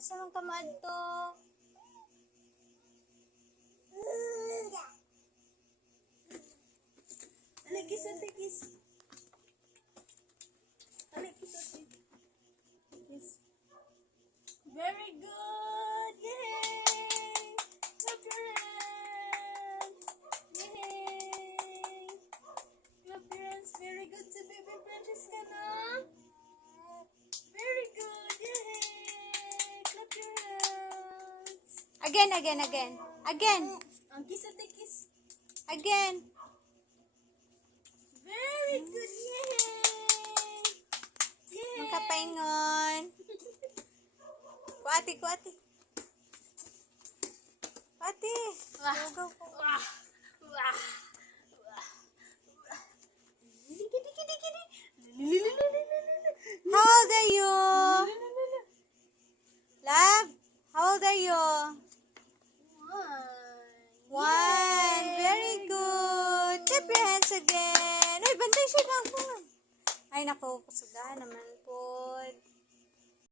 Asa man ka maadto? Alay, kiss ate, kiss. Alay, kiss ate. Kiss. Very good! Yay! Clap your hands! Yay! Clap your hands. Very good to baby Francesca na. Very good! Yay! Clap your hands. Again. Again. Ang kiss ate, kiss. Again. Very good! Yay! Yay! Makapaingon. Kuati. Kuati. Go. How old are you? Love? How old are you? 1. Very good. Clap your hands again. Ay, bantay siya lang po. Ay, naku, kasugahan naman.